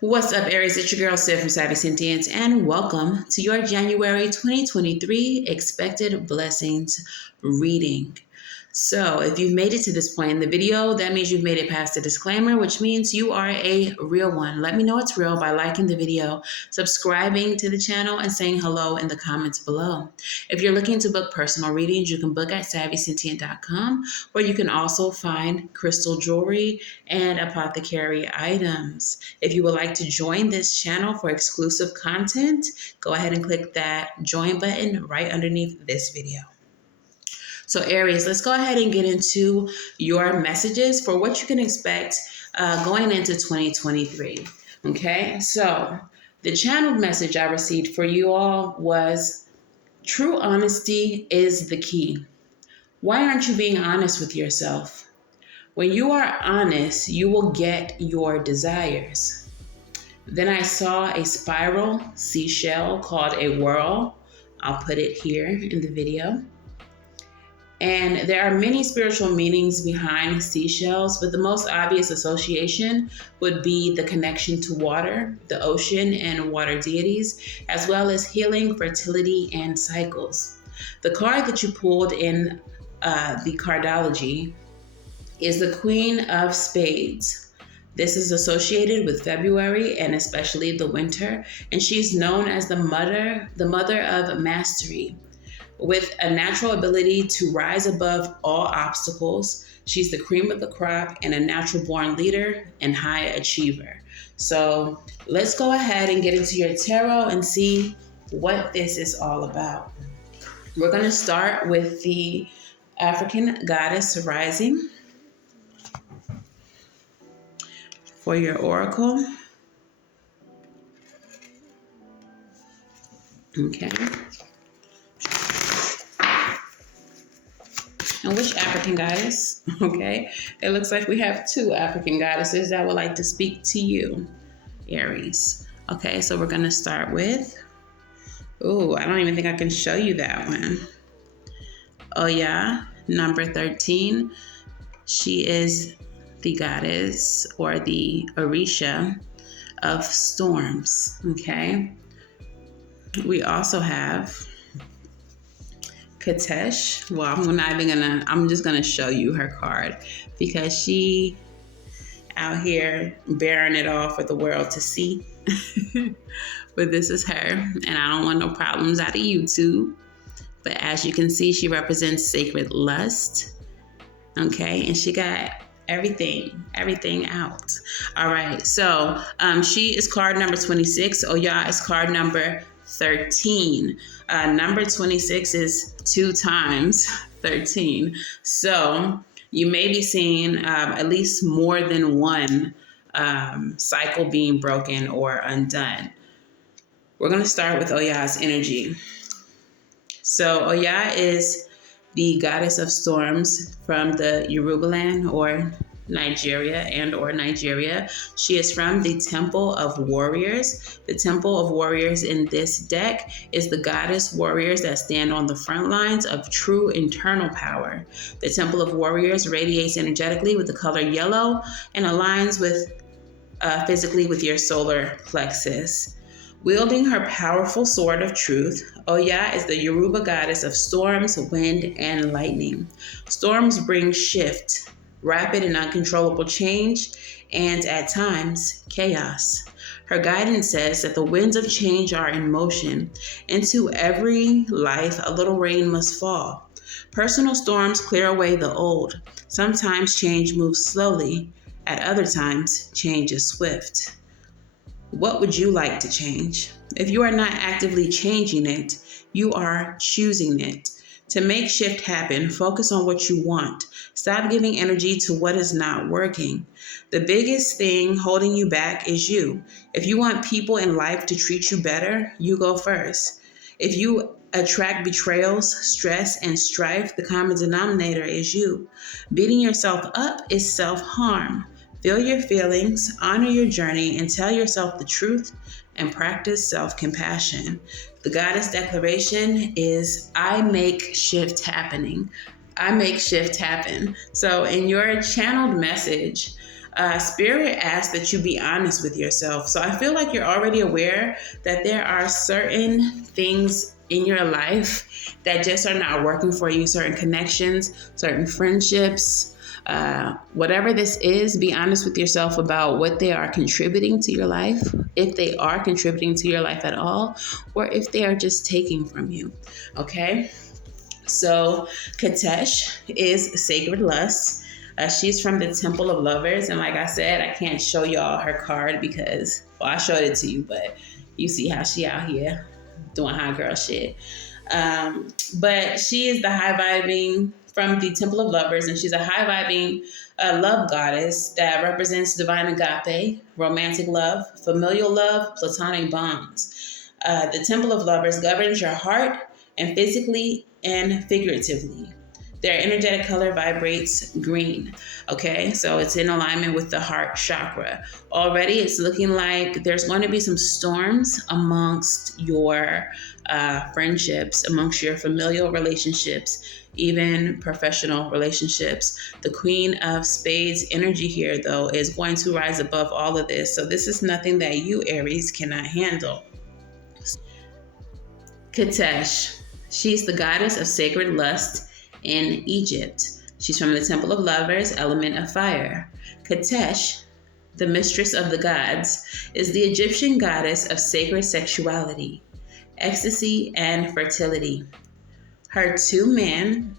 What's up, Aries? It's your girl, Savy from Savy, Sentient, and welcome to your January 2023 Expected Blessings reading. So if you've made it to this point in the video, that means you've made it past the disclaimer, which means you are a real one. Let me know it's real by liking the video, subscribing to the channel, and saying hello in the comments below. If you're looking to book personal readings, you can book at SavySentient.com, where you can also find crystal jewelry and apothecary items. If you would like to join this channel for exclusive content, go ahead and click that join button right underneath this video. So Aries, let's go ahead and get into your messages for what you can expect going into 2023. Okay, so the channeled message I received for you all was true honesty is the key. Why aren't you being honest with yourself? When you are honest, you will get your desires. Then I saw a spiral seashell called a whirl. I'll put it here in the video. And there are many spiritual meanings behind seashells, but the most obvious association would be the connection to water, the ocean, and water deities, as well as healing, fertility, and cycles. The card that you pulled in the cardology is the Queen of Spades. This is associated with February and especially the winter, and she's known as the mother of mastery. With a natural ability to rise above all obstacles, she's the cream of the crop and a natural born leader and high achiever. So let's go ahead and get into your tarot and see what this is all about. We're going to start with the African Goddess Rising for your oracle. Okay. And which African goddess? Okay. It looks like we have two African goddesses that would like to speak to you, Aries. Okay, so we're going to start with, I don't even think I can show you that one. Oya, number 13. She is the goddess or the Orisha of storms. Okay. We also have Katesh. Well, I'm just gonna show you her card because she out here bearing it all for the world to see. But this is her, and I don't want no problems out of YouTube. But as you can see, she represents sacred lust. Okay, and she got everything out. All right, so she is card number 26. Oya is card number 13. Number 26 is 2 times 13. So you may be seeing at least more than one cycle being broken or undone. We're going to start with Oya's energy. So Oya is the goddess of storms from the Yoruba land or Nigeria. She is from the Temple of Warriors. The Temple of Warriors in this deck is the goddess warriors that stand on the front lines of true internal power. The Temple of Warriors radiates energetically with the color yellow and aligns with physically with your solar plexus. Wielding her powerful sword of truth, Oya is the Yoruba goddess of storms, wind, and lightning. Storms bring shift, rapid and uncontrollable change, and at times, chaos. Her guidance says that the winds of change are in motion. Into every life, a little rain must fall. Personal storms clear away the old. Sometimes change moves slowly. At other times, change is swift. What would you like to change? If you are not actively changing it, you are choosing it. To make shift happen, focus on what you want. Stop giving energy to what is not working. The biggest thing holding you back is you. If you want people in life to treat you better, you go first. If you attract betrayals, stress, and strife, the common denominator is you. Beating yourself up is self-harm. Feel your feelings, honor your journey, and tell yourself the truth and practice self-compassion. The goddess declaration is, I make shift happening. I make shift happen. So in your channeled message, Spirit asks that you be honest with yourself. So I feel like you're already aware that there are certain things in your life that just are not working for you, certain connections, certain friendships, whatever this is, be honest with yourself about what they are contributing to your life, if they are contributing to your life at all, or if they are just taking from you. Okay? So Katesh is sacred lust. She's from the Temple of Lovers. And like I said, I can't show y'all her card because, well, I showed it to you, but you see how she out here doing high girl shit. But she is the high vibing from the Temple of Lovers, and she's a high vibing love goddess that represents divine agape, romantic love, familial love, platonic bonds. The Temple of Lovers governs your heart and physically and figuratively. Their energetic color vibrates green. Okay, so it's in alignment with the heart chakra. Already, it's looking like there's going to be some storms amongst your friendships, amongst your familial relationships, even professional relationships. The Queen of Spades energy here, though, is going to rise above all of this. So this is nothing that you, Aries, cannot handle. Katesh, she's the goddess of sacred lust in Egypt. She's from the Temple of Lovers, element of fire. Katesh, the mistress of the gods, is the Egyptian goddess of sacred sexuality, ecstasy, and fertility. Her two men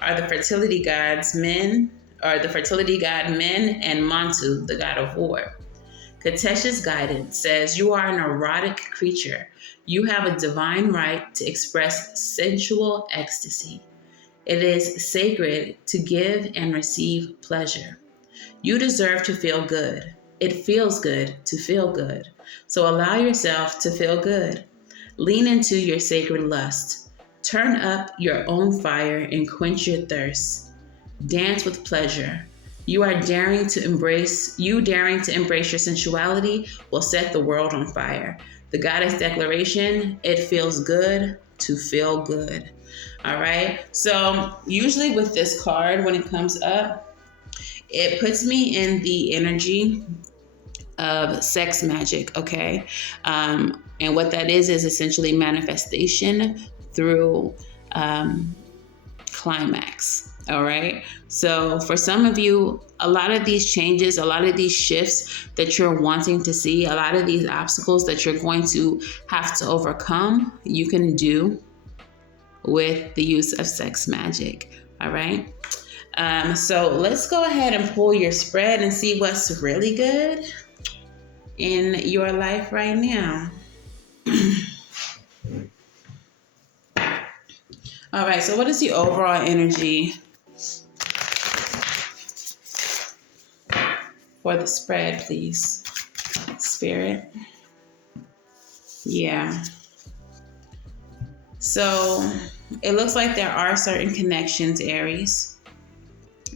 are the fertility gods men, or the fertility god Men, and Montu, the god of war. Katesh's guidance says you are an erotic creature. You have a divine right to express sensual ecstasy. It is sacred to give and receive pleasure. You deserve to feel good. It feels good to feel good. So allow yourself to feel good. Lean into your sacred lust. Turn up your own fire and quench your thirst. Dance with pleasure. You daring to embrace your sensuality will set the world on fire. The goddess declaration, it feels good to feel good. All right. So usually with this card, when it comes up, it puts me in the energy of sex magic. Okay. And what that is essentially manifestation through climax. All right. So for some of you, a lot of these changes, a lot of these shifts that you're wanting to see, a lot of these obstacles that you're going to have to overcome, you can do with the use of sex magic. All right. So let's go ahead and pull your spread and see what's really good in your life right now. All right. So what is the overall energy for the spread, please? Spirit. Yeah. So it looks like there are certain connections, Aries,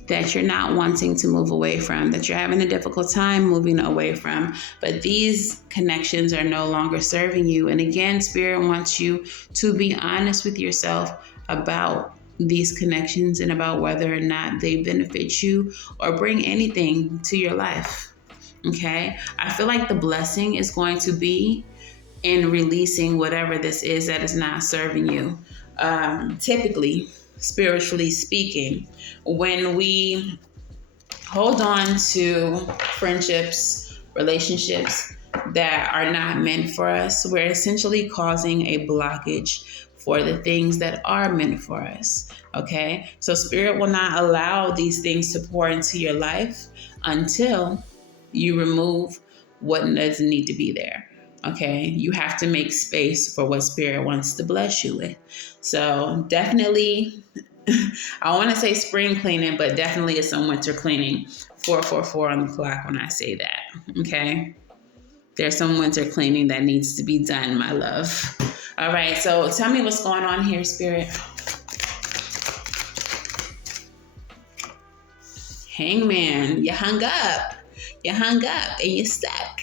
that you're not wanting to move away from, that you're having a difficult time moving away from. But these connections are no longer serving you. And again, Spirit wants you to be honest with yourself about these connections and about whether or not they benefit you or bring anything to your life. Okay? I feel like the blessing is going to be in releasing whatever this is that is not serving you. Typically, spiritually speaking, when we hold on to friendships, relationships that are not meant for us, we're essentially causing a blockage for the things that are meant for us. Okay? So Spirit will not allow these things to pour into your life until you remove what doesn't need to be there. Okay, you have to make space for what Spirit wants to bless you with. So definitely, I want to say spring cleaning, but definitely it's some winter cleaning. 444 on the clock when I say that. Okay, there's some winter cleaning that needs to be done, my love. All right, so tell me what's going on here, Spirit. Hangman, you hung up. You hung up and you're stuck.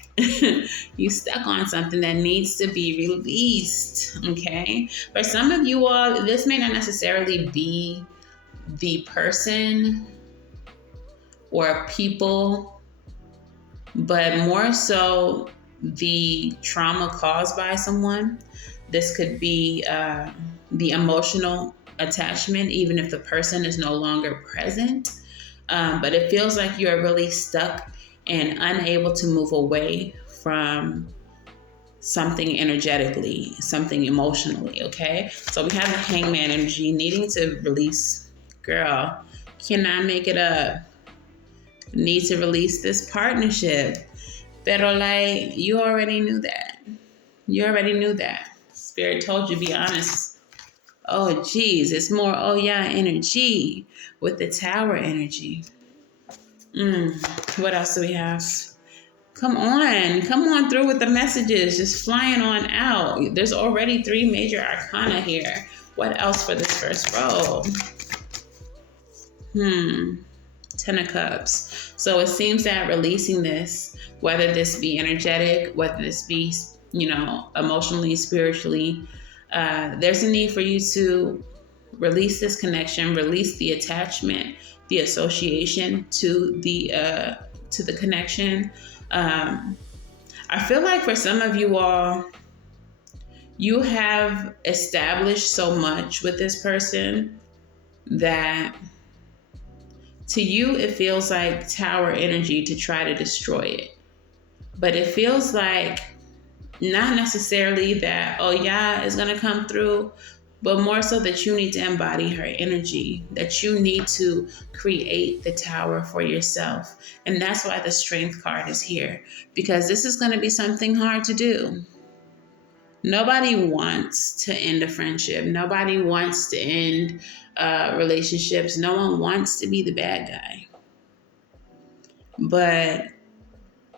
You stuck on something that needs to be released, okay? For some of you all, this may not necessarily be the person or people, but more so the trauma caused by someone. This could be the emotional attachment, even if the person is no longer present. But it feels like you're really stuck and unable to move away from something energetically, something emotionally, okay? So we have the Hangman energy, needing to release. Girl, cannot make it up. Need to release this partnership. Pero like, you already knew that. You already knew that. Spirit told you, be honest. Oh, geez, it's more, oh yeah, energy with the Tower energy. What else do we have? Come on through with the messages, just flying on out. There's already 3 major arcana here. What else for this first row? 10 of Cups. So it seems that releasing this, whether this be energetic, whether this be, emotionally, spiritually, there's a need for you to release this connection, release the attachment, the association to the connection. I feel like for some of you all, you have established so much with this person that to you, it feels like Tower energy to try to destroy it. But it feels like not necessarily that, oh yeah, it's going to come through, but more so that you need to embody her energy, that you need to create the Tower for yourself. And that's why the Strength card is here, because this is going to be something hard to do. Nobody wants to end a friendship. Nobody wants to end relationships. No one wants to be the bad guy. But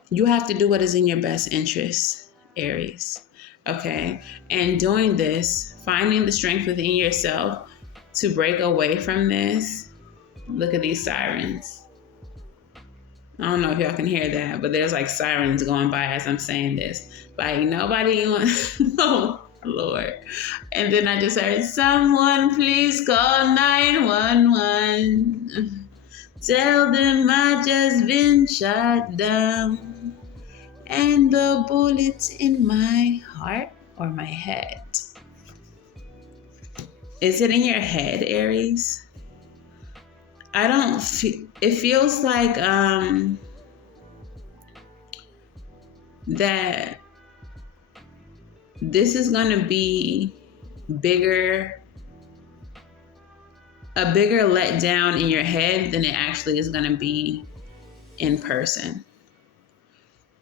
you have to do what is in your best interest, Aries. Okay? And doing this, finding the strength within yourself to break away from this. Look at these sirens. I don't know if y'all can hear that, but there's like sirens going by as I'm saying this. Like nobody wants, oh Lord. And then I just heard, someone please call 911. Tell them I just been shot down. And the bullet's in my heart or my head. Is it in your head, Aries? I don't feel, it feels like that this is going to be a bigger letdown in your head than it actually is going to be in person.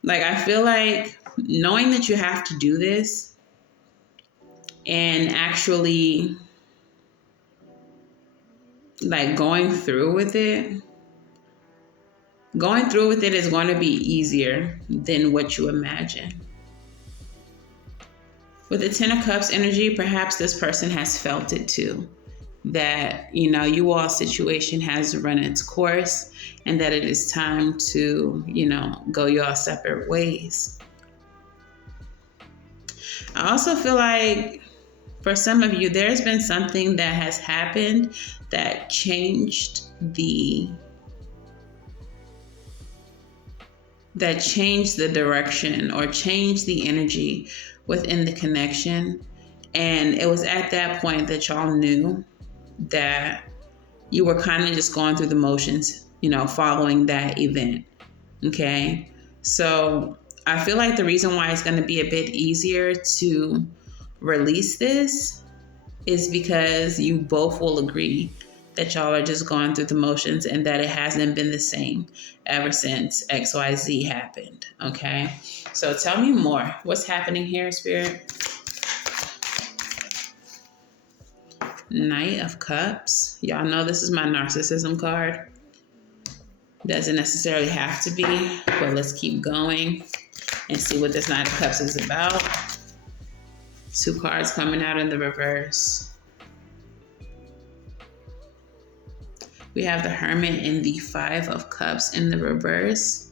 Like, I feel like knowing that you have to do this and actually like going through with it is going to be easier than what you imagine. With the 10 of Cups energy, perhaps this person has felt it too. That, you all situation has run its course and that it is time to, go your separate ways. I also feel like for some of you, there's been something that has happened that changed the direction or changed the energy within the connection. And it was at that point that y'all knew that you were kind of just going through the motions, following that event. Okay. So I feel like the reason why it's going to be a bit easier to release this is because you both will agree that y'all are just going through the motions and that it hasn't been the same ever since XYZ happened. Okay. So tell me more. What's happening here, Spirit? Knight of Cups. Y'all know this is my narcissism card. Doesn't necessarily have to be, but let's keep going and see what this Knight of Cups is about. 2 cards coming out in the reverse. We have the Hermit and the Five of Cups in the reverse.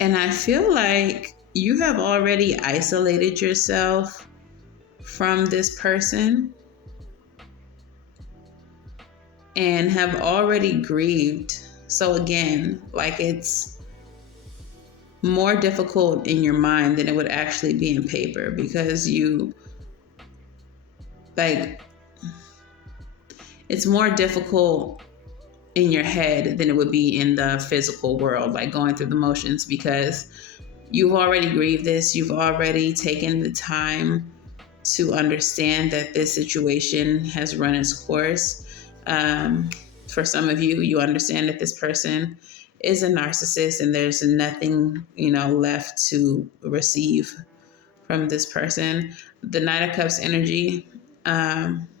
And I feel like you have already isolated yourself from this person and have already grieved. So again, like, it's more difficult in your mind than it would actually be in paper, because it's more difficult in your head than it would be in the physical world, like going through the motions, because you've already grieved this. You've already taken the time to understand that this situation has run its course. For some of you, you understand that this person is a narcissist and there's nothing, left to receive from this person. The Knight of Cups energy,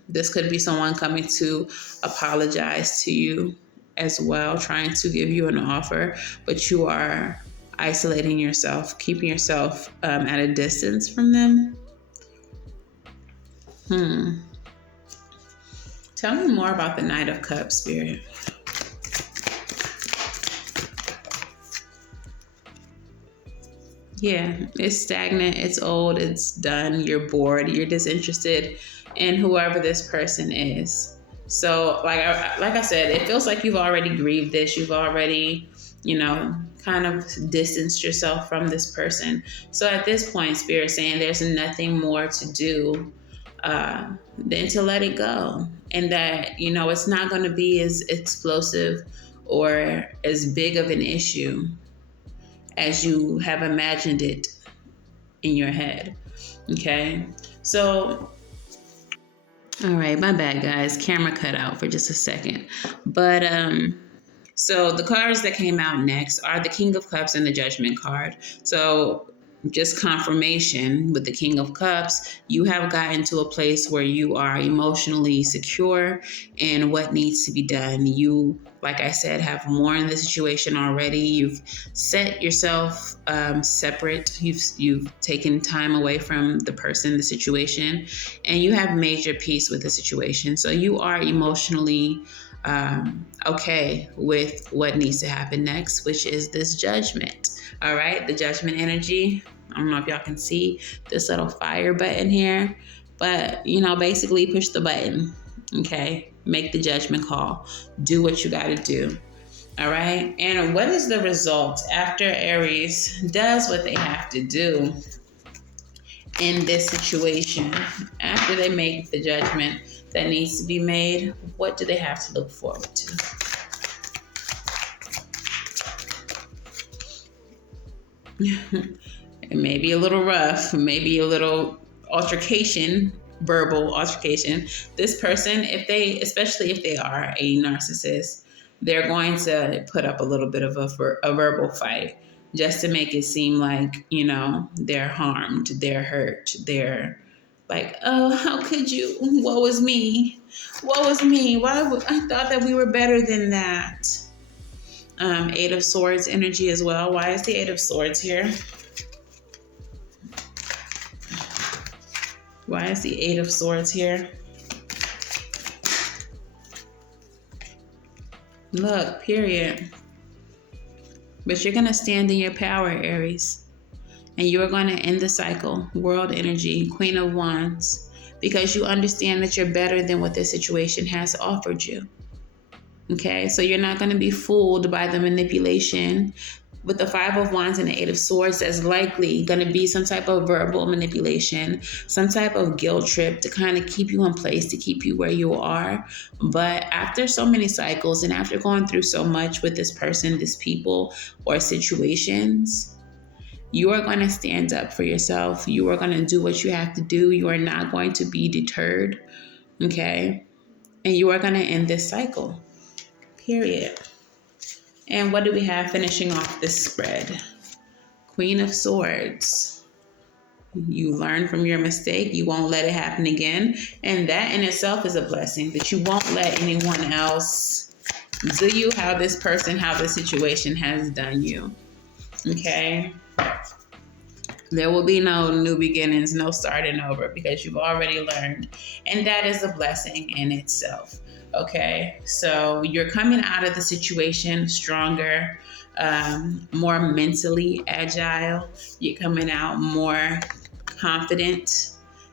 this could be someone coming to apologize to you as well, trying to give you an offer, but you are isolating yourself, keeping yourself at a distance from them. Tell me more about the Knight of Cups, Spirit. Yeah, it's stagnant, it's old, it's done, you're bored, you're disinterested in whoever this person is. So like I said, it feels like you've already grieved this. You've already, kind of distanced yourself from this person. So at this point, Spirit's saying there's nothing more to do than to let it go. And that, it's not going to be as explosive or as big of an issue as you have imagined it in your head. Okay? So, all right, my bad, guys. Camera cut out for just a second. But, so the cards that came out next are the King of Cups and the Judgment card. So just confirmation with the King of Cups, you have gotten to a place where you are emotionally secure in what needs to be done. You, like I said, have more in the situation already. You've set yourself separate. You've taken time away from the person, the situation, and you have made your peace with the situation. So you are emotionally okay with what needs to happen next, which is this Judgment. All right, the Judgment energy. I don't know if y'all can see this little fire button here, but basically push the button. Okay, make the judgment call. Do what you got to do. All right, and what is the result after Aries does what they have to do in this situation? After they make the judgment that needs to be made, what do they have to look forward to? It may be a little rough, maybe a little altercation, verbal altercation. This person, especially if they are a narcissist, they're going to put up a little bit of a verbal fight just to make it seem like, they're harmed, they're hurt, they're like, oh, how could you? Woe is me. Woe is me. I thought that we were better than that. Eight of Swords energy as well. Why is the Eight of Swords here? Why is the Eight of Swords here? Look, period. But you're going to stand in your power, Aries. And you are going to end the cycle. World energy, Queen of Wands. Because you understand that you're better than what this situation has offered you. Okay? So you're not going to be fooled by the manipulation. With the Five of Wands and the Eight of Swords, there's likely going to be some type of verbal manipulation, some type of guilt trip to kind of keep you in place, to keep you where you are. But after so many cycles and after going through so much with this person, this people, or situations, you are going to stand up for yourself. You are going to do what you have to do. You are not going to be deterred. Okay? And you are going to end this cycle. Period. And what do we have finishing off this spread? Queen of Swords. You learn from your mistake. You won't let it happen again. And that in itself is a blessing, that you won't let anyone else do you how this situation has done you. Okay? There will be no new beginnings, no starting over, because you've already learned. And that is a blessing in itself. Okay, so you're coming out of the situation stronger, more mentally agile. You're coming out more confident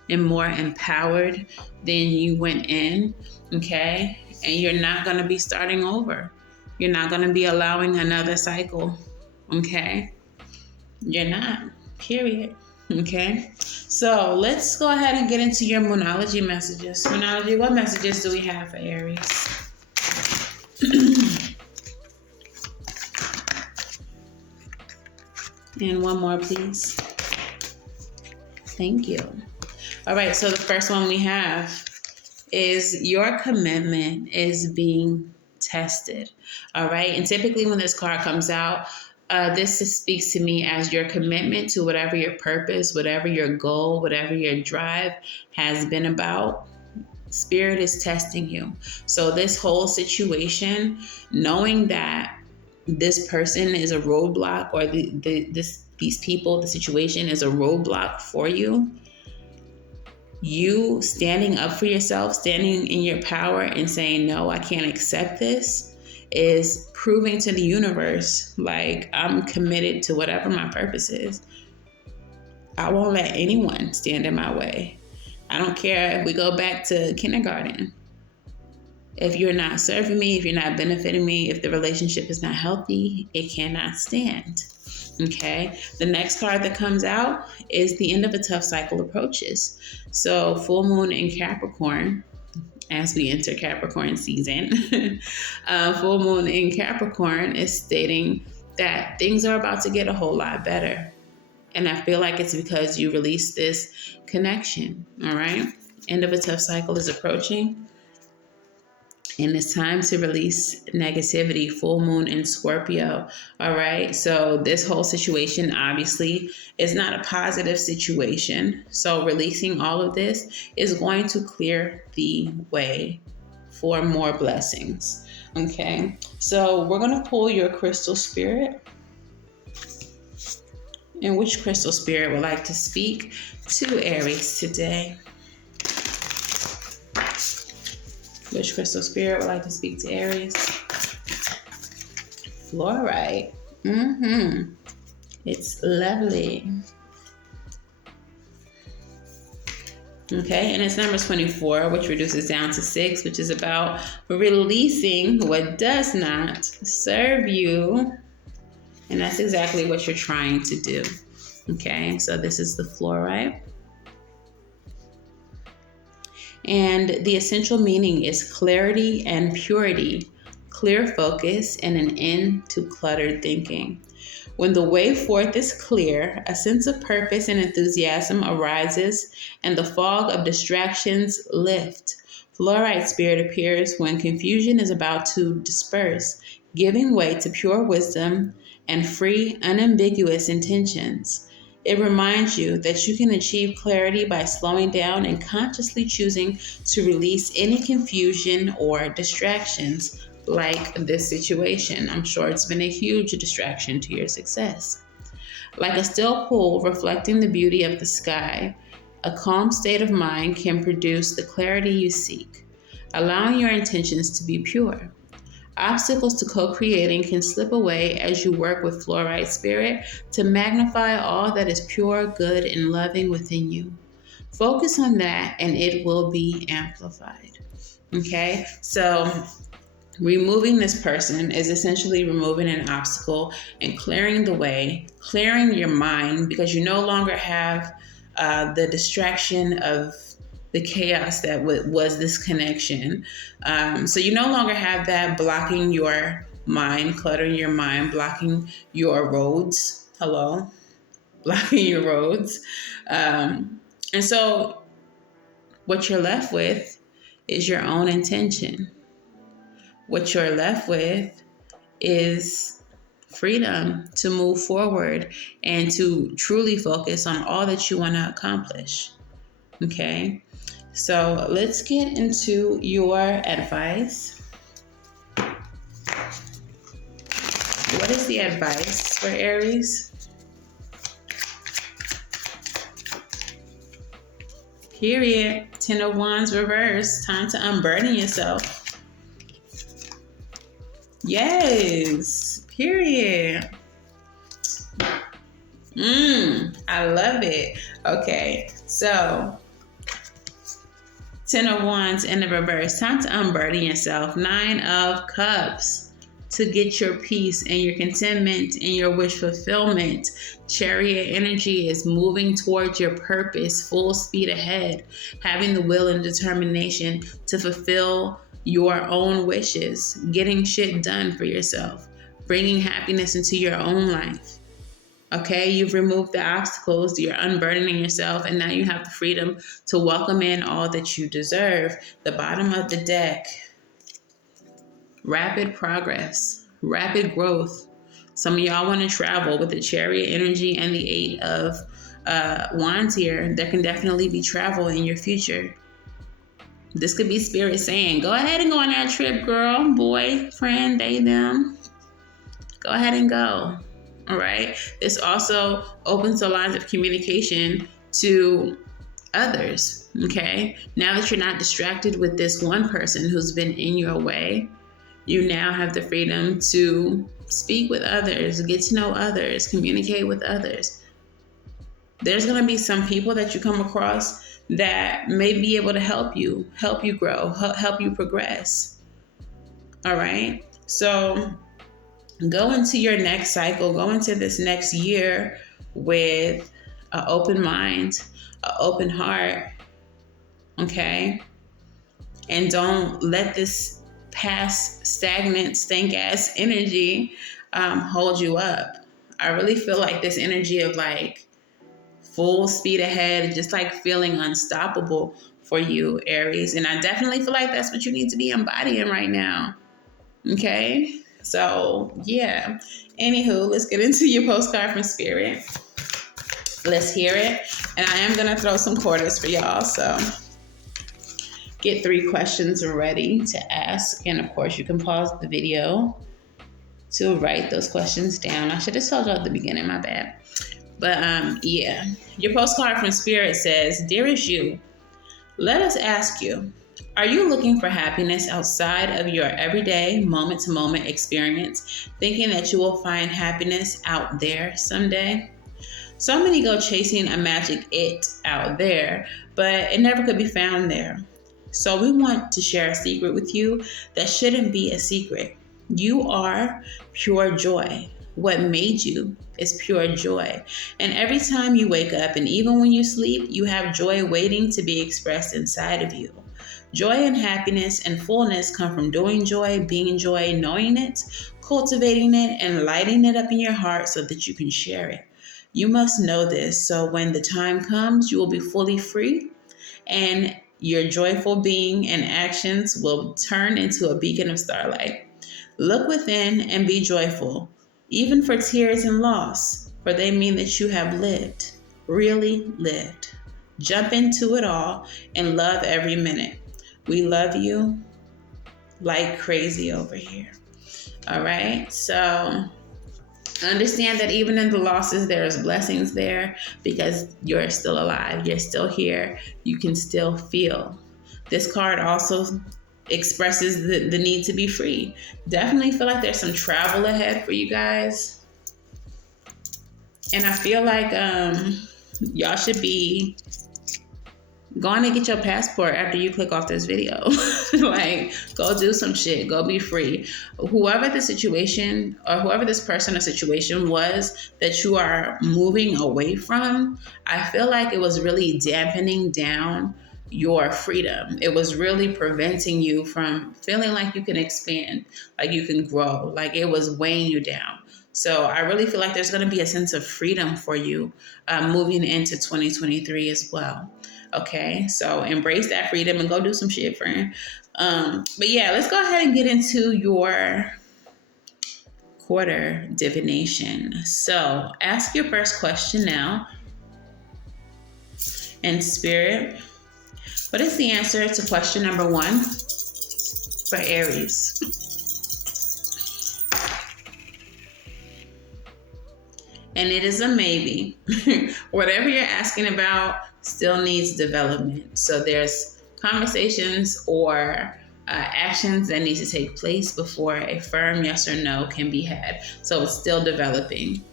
and more empowered than you went in. Okay, and you're not going to be starting over. You're not going to be allowing another cycle. Okay, you're not, period. Okay, so let's go ahead and get into your Moonology messages. Moonology, what messages do we have for Aries? And one more, please. Thank you. All right, so the first one we have is your commitment is being tested. All right, and typically when this card comes out, this speaks to me as your commitment to whatever your purpose, whatever your goal, whatever your drive has been about. Spirit is testing you. So this whole situation, knowing that this person is a roadblock, or these people, the situation is a roadblock for you, you standing up for yourself, standing in your power and saying, no, I can't accept this, is proving to the universe, like, I'm committed to whatever my purpose is. I won't let anyone stand in my way. I don't care if we go back to kindergarten. If you're not serving me, if you're not benefiting me, if the relationship is not healthy, it cannot stand. Okay. The next card that comes out is the end of a tough cycle approaches. So full moon in Capricorn, as we enter Capricorn season, full moon in Capricorn is stating that things are about to get a whole lot better. And I feel like it's because you released this connection. All right. End of a tough cycle is approaching. And it's time to release negativity. Full moon in Scorpio. All right. So this whole situation obviously is not a positive situation. So releasing all of this is going to clear the way for more blessings. Okay. So we're going to pull your crystal spirit. And which crystal spirit would like to speak to Aries today? Which crystal spirit would like to speak to Aries? Fluorite. It's lovely. Okay, and it's number 24, which reduces down to 6, which is about releasing what does not serve you. And that's exactly what you're trying to do. Okay, so this is the fluorite. And the essential meaning is clarity and purity, clear focus, and an end to cluttered thinking. When the way forth is clear, a sense of purpose and enthusiasm arises, and the fog of distractions lift. Fluorite spirit appears when confusion is about to disperse, giving way to pure wisdom and free, unambiguous intentions. It reminds you that you can achieve clarity by slowing down and consciously choosing to release any confusion or distractions, like this situation. I'm sure it's been a huge distraction to your success. Like a still pool reflecting the beauty of the sky, a calm state of mind can produce the clarity you seek, allowing your intentions to be pure. Obstacles to co-creating can slip away as you work with fluorite spirit to magnify all that is pure, good, and loving within you. Focus on that and it will be amplified. Okay, so removing this person is essentially removing an obstacle and clearing the way, clearing your mind, because you no longer have the distraction of the chaos that was this connection. So you no longer have that blocking your mind, cluttering your mind, blocking your roads. Blocking your roads. And so what you're left with is your own intention. What you're left with is freedom to move forward and to truly focus on all that you want to accomplish. Okay? So let's get into your advice. What is the advice for Aries? Period. 10 of Wands reverse. Time to unburden yourself. Yes. Period. I love it. Okay. So 10 of Wands in the reverse. Time to unburden yourself. 9 of Cups to get your peace and your contentment and your wish fulfillment. Chariot energy is moving towards your purpose, full speed ahead, having the will and determination to fulfill your own wishes, getting shit done for yourself, bringing happiness into your own life. Okay, you've removed the obstacles, you're unburdening yourself, and now you have the freedom to welcome in all that you deserve. The bottom of the deck, rapid progress, rapid growth. Some of y'all want to travel with the Chariot energy and the 8 of Wands here. There can definitely be travel in your future. This could be Spirit saying, go ahead and go on that trip, girl, boy, friend, they, them. Go ahead and go. All right. This also opens the lines of communication to others. Okay. Now that you're not distracted with this one person who's been in your way, you now have the freedom to speak with others, get to know others, communicate with others. There's going to be some people that you come across that may be able to help you grow, help you progress. All right. So go into your next cycle, go into this next year with an open mind, an open heart, okay? And don't let this past stagnant, stank-ass energy hold you up. I really feel like this energy of like full speed ahead, just like feeling unstoppable for you, Aries. And I definitely feel like that's what you need to be embodying right now, okay? So, yeah. Anywho, let's get into your postcard from Spirit. Let's hear it. And I am going to throw some quarters for y'all. So, get 3 questions ready to ask. And, of course, you can pause the video to write those questions down. I should have told y'all at the beginning. My bad. But, yeah. Your postcard from Spirit says, Dearest you, let us ask you, are you looking for happiness outside of your everyday moment-to-moment experience, thinking that you will find happiness out there someday? So many go chasing a magic it out there, but it never could be found there. So we want to share a secret with you that shouldn't be a secret. You are pure joy. What made you is pure joy. And every time you wake up and even when you sleep, you have joy waiting to be expressed inside of you. Joy and happiness and fullness come from doing joy, being joy, knowing it, cultivating it, and lighting it up in your heart so that you can share it. You must know this, so when the time comes, you will be fully free, and your joyful being and actions will turn into a beacon of starlight. Look within and be joyful, even for tears and loss, for they mean that you have lived, really lived. Jump into it all and love every minute. We love you like crazy over here. All right. So understand that even in the losses, there's blessings there because you're still alive. You're still here. You can still feel. This card also expresses the need to be free. Definitely feel like there's some travel ahead for you guys. And I feel like y'all should be going to get your passport after you click off this video. Like, go do some shit. Go be free. Whoever the situation or whoever this person or situation was that you are moving away from, I feel like it was really dampening down your freedom. It was really preventing you from feeling like you can expand, like you can grow, like it was weighing you down. So I really feel like there's going to be a sense of freedom for you moving into 2023 as well. Okay, so embrace that freedom and go do some shit, friend. But yeah, let's go ahead and get into your quarter divination. So ask your first question now. And Spirit, what is the answer to question number 1 for Aries? And it is a maybe. Whatever you're asking about still needs development. So there's conversations or actions that need to take place before a firm yes or no can be had. So it's still developing.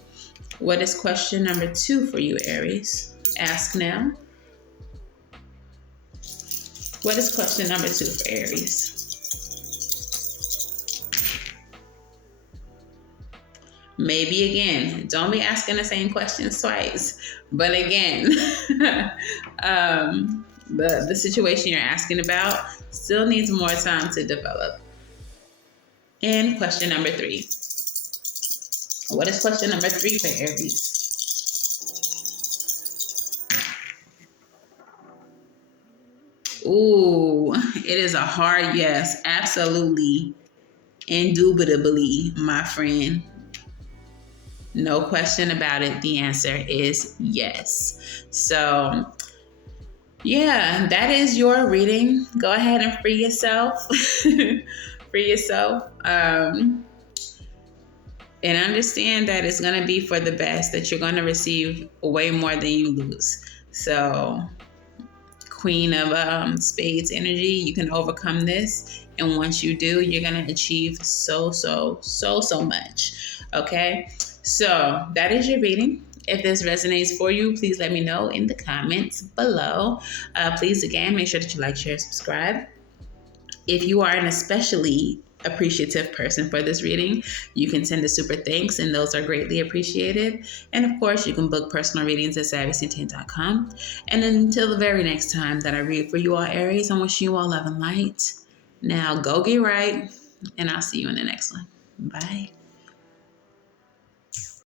What is question number 2 for you, Aries? Ask now. What is question number 2 for Aries? Maybe again. Don't be asking the same questions twice. But again, the situation you're asking about still needs more time to develop. And question number 3. What is question number 3 for Aries? Ooh, it is a hard yes. Absolutely. Indubitably, my friend. No question about it. The answer is yes. So, yeah, that is your reading. Go ahead and free yourself. Free yourself. And understand that it's going to be for the best, that you're going to receive way more than you lose. So, Queen of Spades energy, you can overcome this. And once you do, you're going to achieve so much. Okay? So that is your reading. If this resonates for you, please let me know in the comments below. Please, again, make sure that you like, share, subscribe. If you are an especially appreciative person for this reading, you can send a super thanks, and those are greatly appreciated. And of course, you can book personal readings at SavySentient.com. And until the very next time that I read for you all, Aries, I'm wishing you all love and light. Now go get right, and I'll see you in the next one. Bye.